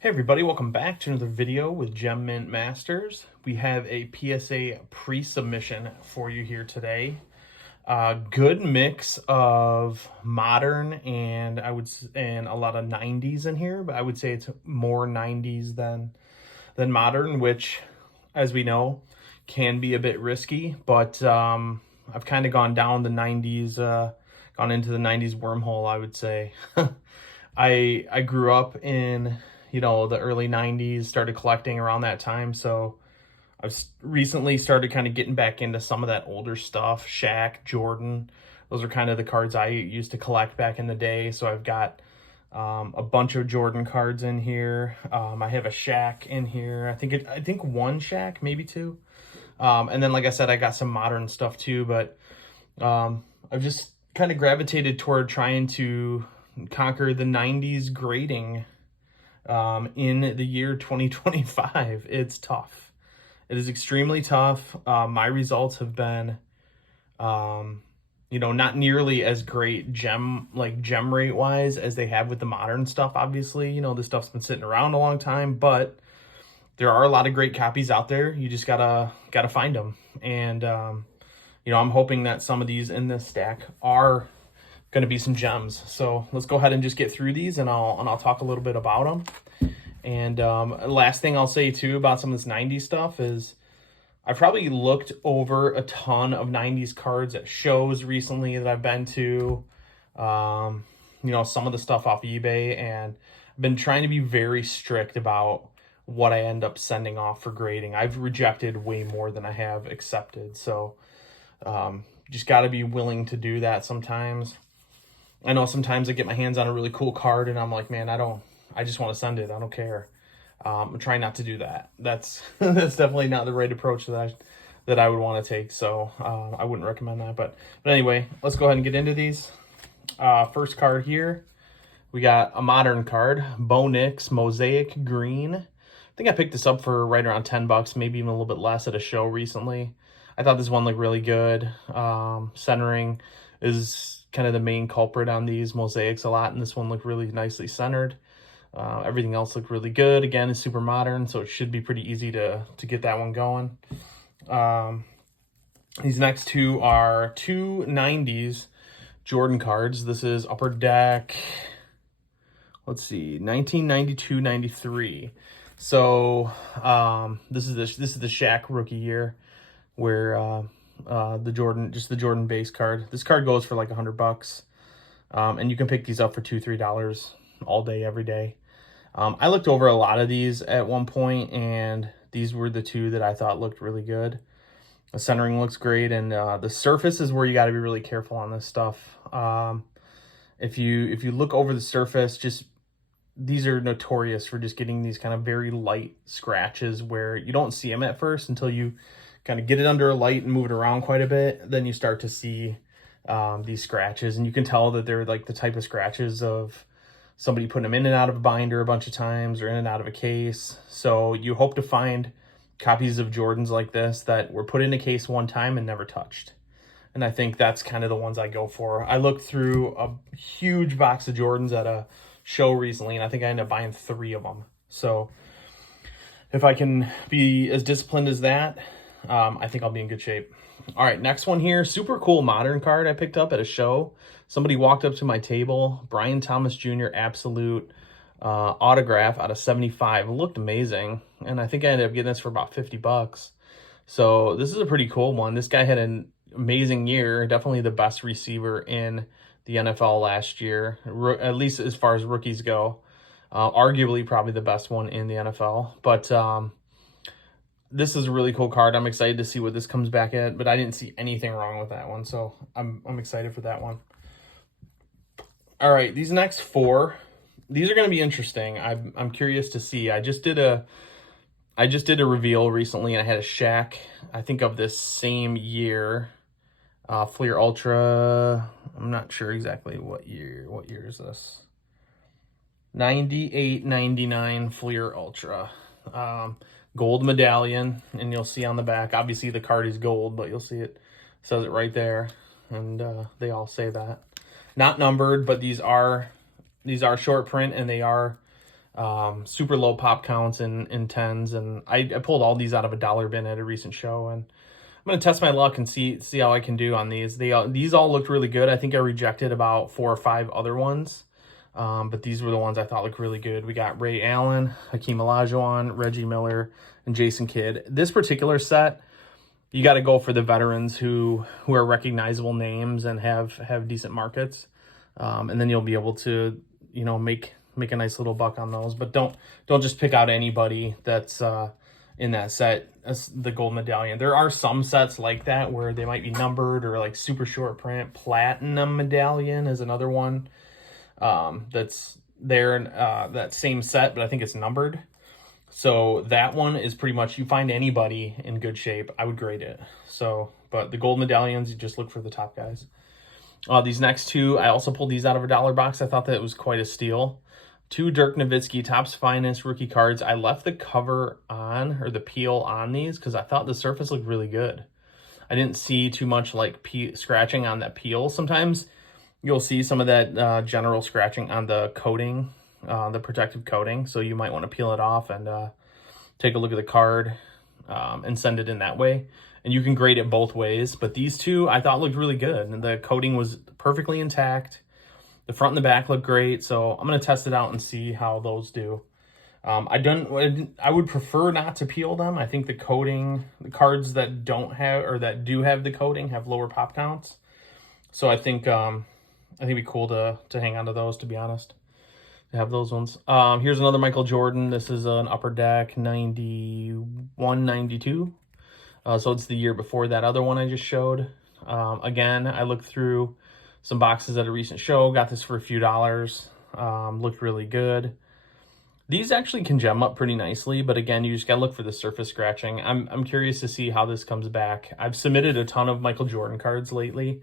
Hey everybody, welcome back to another video with Gem Mint Masters. We have a PSA pre-submission for you here today. Good mix of modern and and a lot of 90s in here, but I would say it's more 90s than modern, which, as we know, can be a bit risky. But I've kind of gone down the 90s, gone into the 90s wormhole, I would say. I grew up in the early 90s, started collecting around that time. So I've recently started kind of getting back into some of that older stuff. Shaq, Jordan, those are kind of the cards I used to collect back in the day. So I've got a bunch of Jordan cards in here. I have a Shaq in here. I think one Shaq, maybe two. And then, like I said, I got some modern stuff too, but I've just kind of gravitated toward trying to conquer the 90s grading in the year 2025. It's tough. It is extremely tough. My results have been, not nearly as great gem rate wise as they have with the modern stuff. Obviously, this stuff's been sitting around a long time, but there are a lot of great copies out there. You just gotta find them. And, I'm hoping that some of these in this stack are going to be some gems. So let's go ahead and just get through these, and I'll talk a little bit about them. And last thing I'll say too about some of this 90s stuff is I probably looked over a ton of 90s cards at shows recently that I've been to, some of the stuff off eBay, and I've been trying to be very strict about what I end up sending off for grading. I've rejected way more than I have accepted. So just got to be willing to do that sometimes. I know sometimes I get my hands on a really cool card and I'm like, man, I just want to send it. I don't care. I'm trying not to do that. That's definitely not the right approach that I would want to take. So I wouldn't recommend that. But anyway, let's go ahead and get into these. First card here, we got a modern card, Bo Nix Mosaic Green. I think I picked this up for right around $10, maybe even a little bit less at a show recently. I thought this one looked really good. Centering is kind of the main culprit on these mosaics a lot, and this one looked really nicely centered. Everything else looked really good. Again, it's super modern, so it should be pretty easy to get that one going. These next two are two 90s Jordan cards. This is Upper Deck, let's see, 1992-93. So this is the Shaq rookie year, where the Jordan base card. This card goes for like $100, and you can pick these up for $2-3 all day, every day. I looked over a lot of these at one point, and these were the two that I thought looked really good. The centering looks great, and the surface is where you got to be really careful on this stuff. If you look over the surface, these are notorious for just getting these kind of very light scratches where you don't see them at first until you kind of get it under a light and move it around quite a bit. Then you start to see these scratches, and you can tell that they're like the type of scratches of somebody putting them in and out of a binder a bunch of times or in and out of a case. So you hope to find copies of Jordans like this that were put in a case one time and never touched. And I think that's kind of the ones I go for. I looked through a huge box of Jordans at a show recently, and I think I ended up buying 3 of them. So if I can be as disciplined as that, I think I'll be in good shape. All right, next one here, super cool modern card I picked up at a show. Somebody walked up to my table, Brian Thomas Jr. Absolute autograph out of 75. It looked amazing, and I think I ended up getting this for about $50. So this is a pretty cool one. This guy had an amazing year, definitely the best receiver in the NFL last year, at least as far as rookies go. Arguably probably the best one in the NFL. But this is a really cool card. I'm excited to see what this comes back at, but I didn't see anything wrong with that one, so I'm excited for that one. All right, these next 4, these are going to be interesting. I'm curious to see. I just did a reveal recently, and I had a Shaq, I think of this same year, Fleer Ultra. I'm not sure exactly what year. What year is this? 98-99 Fleer Ultra. Gold medallion, and you'll see on the back, obviously the card is gold, but you'll see it says it right there, and they all say that. Not numbered, but these are short print, and they are Super low pop counts in 10s, and I pulled all these out of a dollar bin at a recent show, and I'm gonna test my luck and see how I can do on these. These all looked really good. I think I rejected about 4 or 5 other ones, but these were the ones I thought looked really good. We got Ray Allen, Hakeem Olajuwon, Reggie Miller, and Jason Kidd. This particular set, you got to go for the veterans who are recognizable names and have decent markets, and then you'll be able to, you know, make a nice little buck on those. But don't just pick out anybody that's in that set as the gold medallion. There are some sets like that where they might be numbered, or like super short print. Platinum medallion is another one that's there in that same set, but I think it's numbered. So that one is pretty much, you find anybody in good shape, I would grade it. So, but the gold medallions, you just look for the top guys. These next two, I also pulled these out of a dollar box. I thought that it was quite a steal. 2 Dirk Nowitzki Topps Finest rookie cards. I left the cover on, or the peel on these, because I thought the surface looked really good. I didn't see too much like scratching on that peel. Sometimes you'll see some of that general scratching on the coating, the protective coating. So you might want to peel it off and take a look at the card and send it in that way. And you can grade it both ways. But these two I thought looked really good. And the coating was perfectly intact. The front and the back look great. So I'm going to test it out and see how those do. I would prefer not to peel them. I think the coating, the cards that don't have, or that do have the coating, have lower pop counts. So I think it'd be cool to hang on to those, to be honest. To have those ones. Here's another Michael Jordan. This is an Upper Deck 91, 92. So it's the year before that other one I just showed. Again, I looked through some boxes at a recent show. Got this for a few dollars. Looked really good. These actually can gem up pretty nicely, but again, you just gotta look for the surface scratching. I'm curious to see how this comes back. I've submitted a ton of Michael Jordan cards lately,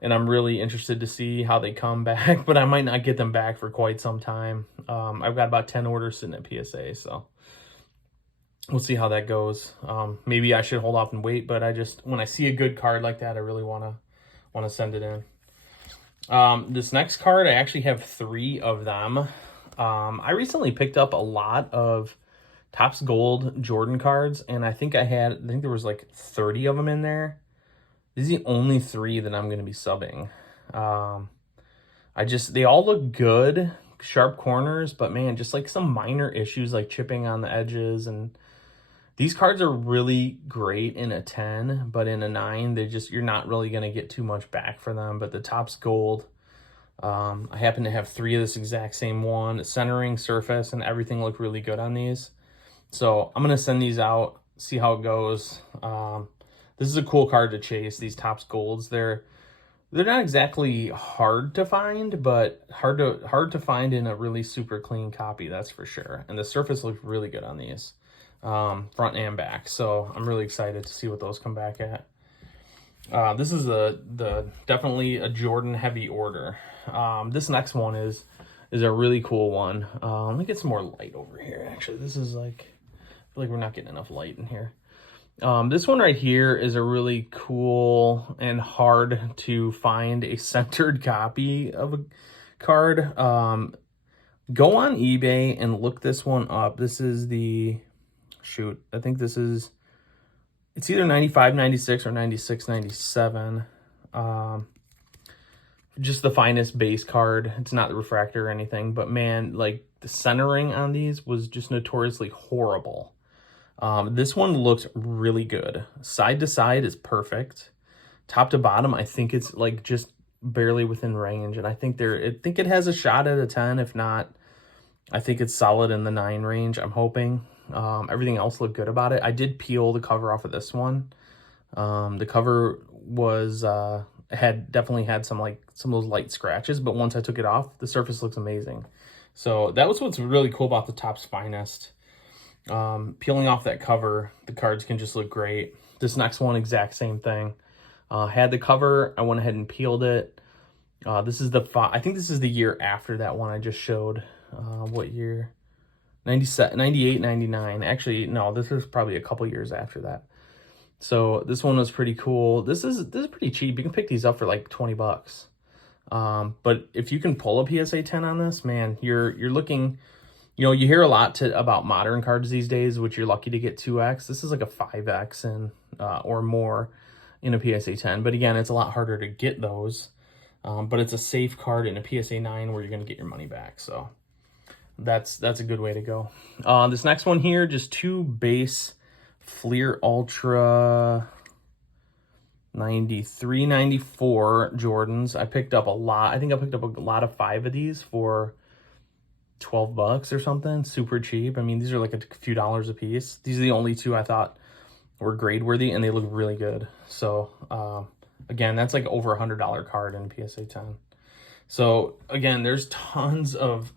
and I'm really interested to see how they come back, but I might not get them back for quite some time. I've got about 10 orders sitting at PSA, so we'll see how that goes. Maybe I should hold off and wait, but when I see a good card like that, I really wanna send it in. This next card, I actually have 3 of them. I recently picked up a lot of Topps Gold Jordan cards, and I think there was like 30 of them in there. These are the only 3 that I'm going to be subbing. They all look good, sharp corners, but man, just like some minor issues like chipping on the edges. And these cards are really great in a 10, but in a 9, you're not really going to get too much back for them. But the Topps Gold, I happen to have 3 of this exact same one. The centering, surface, and everything look really good on these. So I'm going to send these out, see how it goes. This is a cool card to chase, these Topps Golds. They're not exactly hard to find, but hard to find in a really super clean copy, that's for sure. And the surface looks really good on these, front and back. So I'm really excited to see what those come back at. This is definitely a Jordan heavy order. This next one is a really cool one. Let me get some more light over here. Actually, this is like, I feel like we're not getting enough light in here. This one right here is a really cool and hard to find a centered copy of a card. Go on eBay and look this one up. This is I think it's either 95, 96 or 96, 97. Just the finest base card. It's not the refractor or anything, but man, like the centering on these was just notoriously horrible. This one looks really good. Side to side is perfect. Top to bottom, I think it's like just barely within range. And I think it has a shot at a 10. If not, I think it's solid in the 9 range, I'm hoping. Everything else looked good about it. I did peel the cover off of this one. The cover was definitely had some of those light scratches, but once I took it off, the surface looks amazing. So that was what's really cool about the Topps Finest. Peeling off that cover, the cards can just look great. This next one, exact same thing. Had the cover, I went ahead and peeled it. This is I think this is the year after that one I just showed. What year? 97, 98, 99. Actually, no, this is probably a couple years after that. So this one was pretty cool. This is pretty cheap. You can pick these up for like 20 bucks. But if you can pull a PSA 10 on this, man, you're looking You know, you hear a lot about modern cards these days, which you're lucky to get 2x. This is like a 5x and or more in a PSA 10. But again, it's a lot harder to get those. But it's a safe card in a PSA 9 where you're going to get your money back. So that's a good way to go. This next one here, just 2 base Fleer Ultra 93, 94 Jordans. I picked up a lot. I think I picked up a lot of 5 of these for $12 or something. Super cheap. I mean, these are like a few dollars a piece. These are the only 2 I thought were grade worthy, and they look really good. So again, that's like over $100 card in PSA 10. So again, there's tons of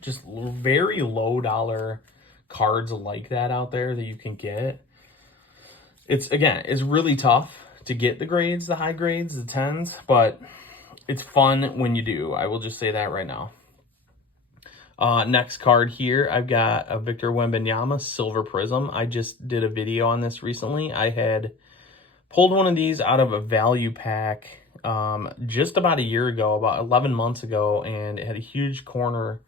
just very low dollar cards like that out there that you can get. It's really tough to get the grades, the high grades, the 10s, but it's fun when you do. I will just say that right now. Next card here, I've got a Victor Wembanyama Silver Prism. I just did a video on this recently. I had pulled one of these out of a value pack just about a year ago, about 11 months ago, and it had a huge corner,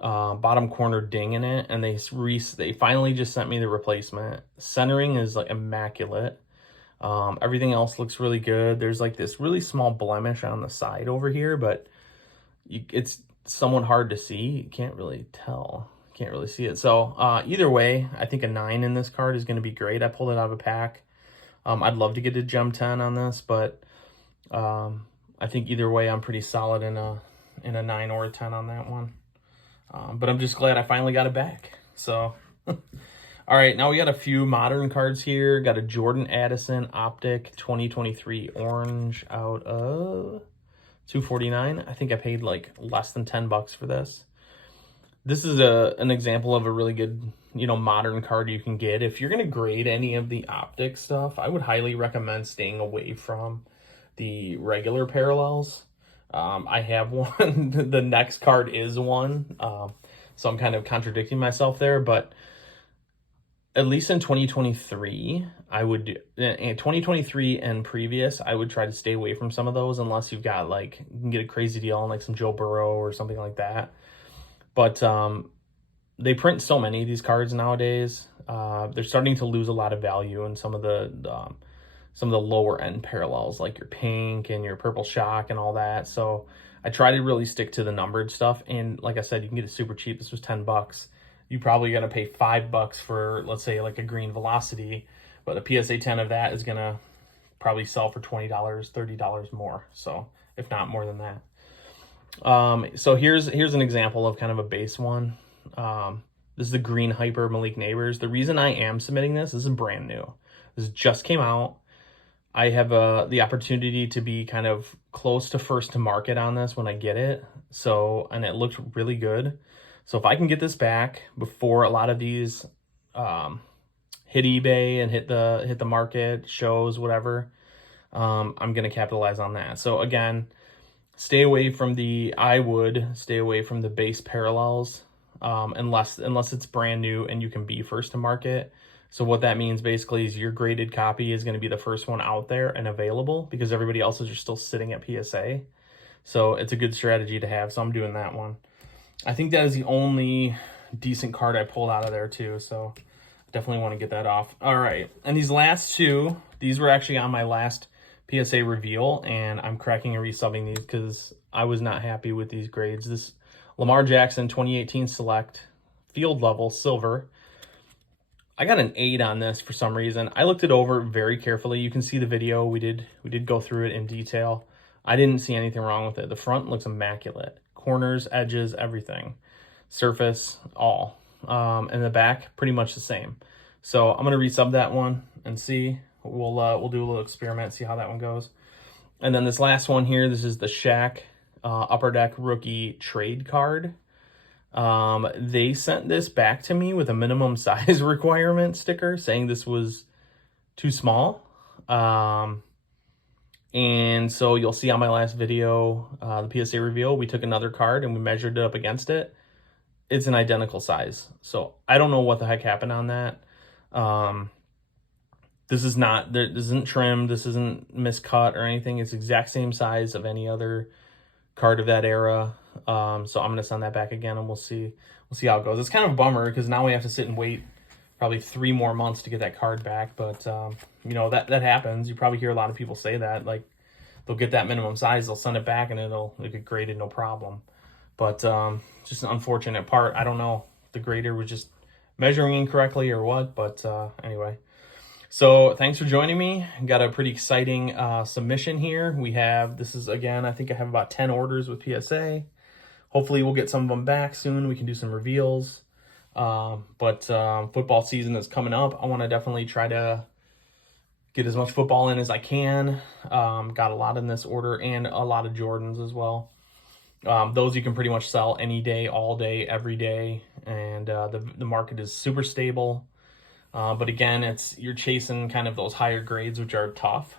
bottom corner ding in it, and they finally just sent me the replacement. Centering is like immaculate. Everything else looks really good. There's like this really small blemish on the side over here, but it's somewhat hard to see. You can't really tell. Can't really see it. So either way, I think a 9 in this card is going to be great. I pulled it out of a pack. I'd love to get a gem 10 on this, but I think either way, I'm pretty solid in a 9 or a 10 on that one. But I'm just glad I finally got it back. So, all right, now we got a few modern cards here. Got a Jordan Addison Optic 2023 Orange out of $249. I think I paid like less than $10 for this. This is an example of a really good, you know, modern card you can get. If you're going to grade any of the optic stuff, I would highly recommend staying away from the regular parallels. I have one. The next card is one. So I'm kind of contradicting myself there, but at least in 2023, in 2023 and previous, I would try to stay away from some of those unless you've got like, you can get a crazy deal on like some Joe Burrow or something like that. But they print so many of these cards nowadays. They're starting to lose a lot of value in some of the lower end parallels, like your pink and your purple shock and all that. So I try to really stick to the numbered stuff. And like I said, you can get it super cheap. This was $10. You probably got to pay $5 for, let's say, like a green Velocity, but a PSA 10 of that is going to probably sell for $20, $30 more. So if not more than that. So here's an example of kind of a base one. This is the green Hyper Malik Nabers. The reason I am submitting this is brand new. This just came out. I have the opportunity to be kind of close to first to market on this when I get it. So, and it looked really good. So if I can get this back before a lot of these hit eBay and hit the market, shows, whatever, I'm going to capitalize on that. So again, I would stay away from the base parallels unless it's brand new and you can be first to market. So what that means basically is your graded copy is going to be the first one out there and available because everybody else's are still sitting at PSA. So it's a good strategy to have. So I'm doing that one. I think that is the only decent card I pulled out of there too. So definitely want to get that off. All right. And these last two, these were actually on my last PSA reveal, and I'm cracking and resubbing these because I was not happy with these grades. This Lamar Jackson 2018 Select Field Level Silver. I got an 8 on this for some reason. I looked it over very carefully. You can see the video. We did go through it in detail. I didn't see anything wrong with it. The front looks immaculate. Corners, edges, everything. Surface, all. And the back, pretty much the same. So I'm gonna resub that one and see. We'll do a little experiment, see how that one goes. And then this last one here, this is the Shaq Upper Deck Rookie Trade Card. They sent this back to me with a minimum size requirement sticker saying this was too small. And so you'll see on my last video, the PSA reveal, we took another card and we measured it up against it. It's an identical size. So I don't know what the heck happened on that. This isn't trimmed. This isn't miscut or anything. It's exact same size of any other card of that era. So I'm going to send that back again, and we'll see how it goes. It's kind of a bummer because now we have to sit and wait probably 3 more months to get that card back. But, you know, that happens. You probably hear a lot of people say that. Like, they'll get that minimum size, they'll send it back, and it'll get graded, no problem. But just an unfortunate part. I don't know if the grader was just measuring incorrectly or what. But anyway. So thanks for joining me. Got a pretty exciting submission here. We have, this is, again, I think I have about 10 orders with PSA. Hopefully we'll get some of them back soon. We can do some reveals. But football season is coming up. I want to definitely try to get as much football in as I can. Got a lot in this order and a lot of Jordans as well. Those you can pretty much sell any day, all day, every day. And the market is super stable. But again, you're chasing kind of those higher grades, which are tough.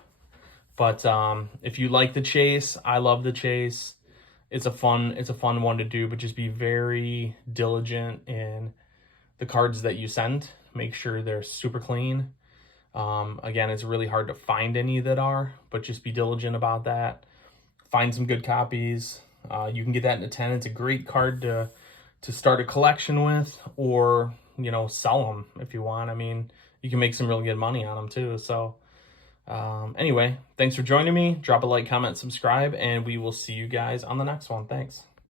But if you like the chase, I love the chase. It's a fun one to do, but just be very diligent in the cards that you send. Make sure they're super clean. Again, it's really hard to find any that are, but just be diligent about that. Find some good copies. You can get that in a 10. It's a great card to start a collection with, or, you know, sell them if you want. I mean, you can make some really good money on them too. So anyway, thanks for joining me. Drop a like, comment, subscribe, and we will see you guys on the next one. Thanks.